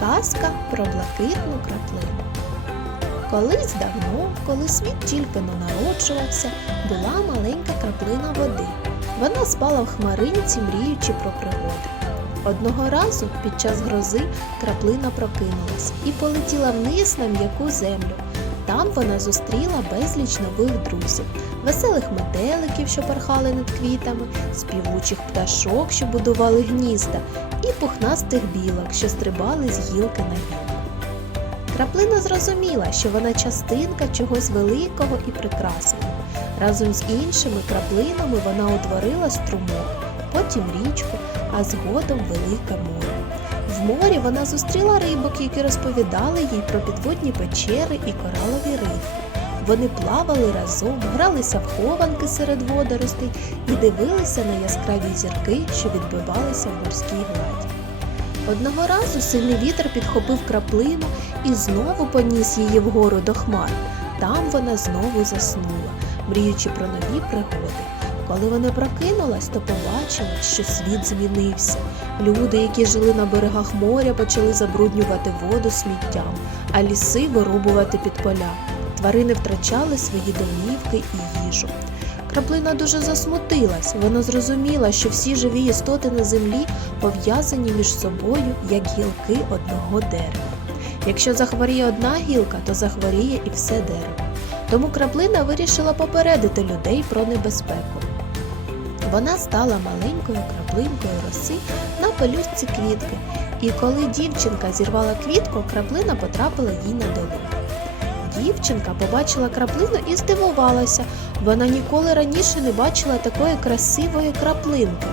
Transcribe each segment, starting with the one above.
Казка про блакитну краплину. Колись давно, коли світ тільки но народжувався, була маленька краплина води. Вона спала в хмаринці, мріючи про пригоди. Одного разу під час грози краплина прокинулась і полетіла вниз на м'яку землю. Там вона зустріла безліч нових друзів, веселих метеликів, що порхали над квітами, співучих пташок, що будували гнізда, і пухнастих білок, що стрибали з гілки на гілку. Краплина зрозуміла, що вона частинка чогось великого і прекрасного. Разом з іншими краплинами вона утворила струмок, потім річку, а згодом велике море. В морі вона зустріла рибок, які розповідали їй про підводні печери і коралові рифи. Вони плавали разом, гралися в хованки серед водоростей і дивилися на яскраві зірки, що відбивалися в морській гладі. Одного разу сильний вітер підхопив краплину і знову поніс її вгору до хмар. Там вона знову заснула, мріючи про нові пригоди. Коли вона прокинулась, то побачила, що світ змінився. Люди, які жили на берегах моря, почали забруднювати воду сміттям, а ліси вирубувати під поля. Тварини втрачали свої домівки і їжу. Краплина дуже засмутилась. Вона зрозуміла, що всі живі істоти на землі пов'язані між собою, як гілки одного дерева. Якщо захворіє одна гілка, то захворіє і все дерево. Тому краплина вирішила попередити людей про небезпеку. Вона стала маленькою краплинкою роси на пелюстці квітки, і коли дівчинка зірвала квітку, краплина потрапила їй на долоню. Дівчинка побачила краплину і здивувалася. Вона ніколи раніше не бачила такої красивої краплинки.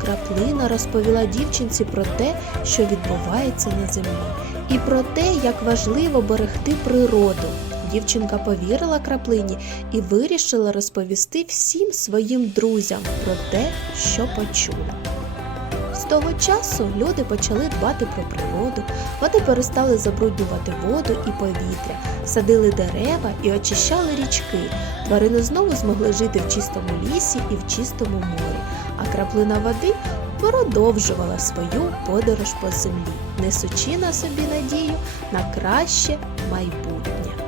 Краплина розповіла дівчинці про те, що відбувається на землі, і про те, як важливо берегти природу. Дівчинка повірила краплині і вирішила розповісти всім своїм друзям про те, що почула. З того часу люди почали дбати про природу, вони перестали забруднювати воду і повітря, садили дерева і очищали річки. Тварини знову змогли жити в чистому лісі і в чистому морі, а краплина води продовжувала свою подорож по землі, несучи на собі надію на краще майбутнє.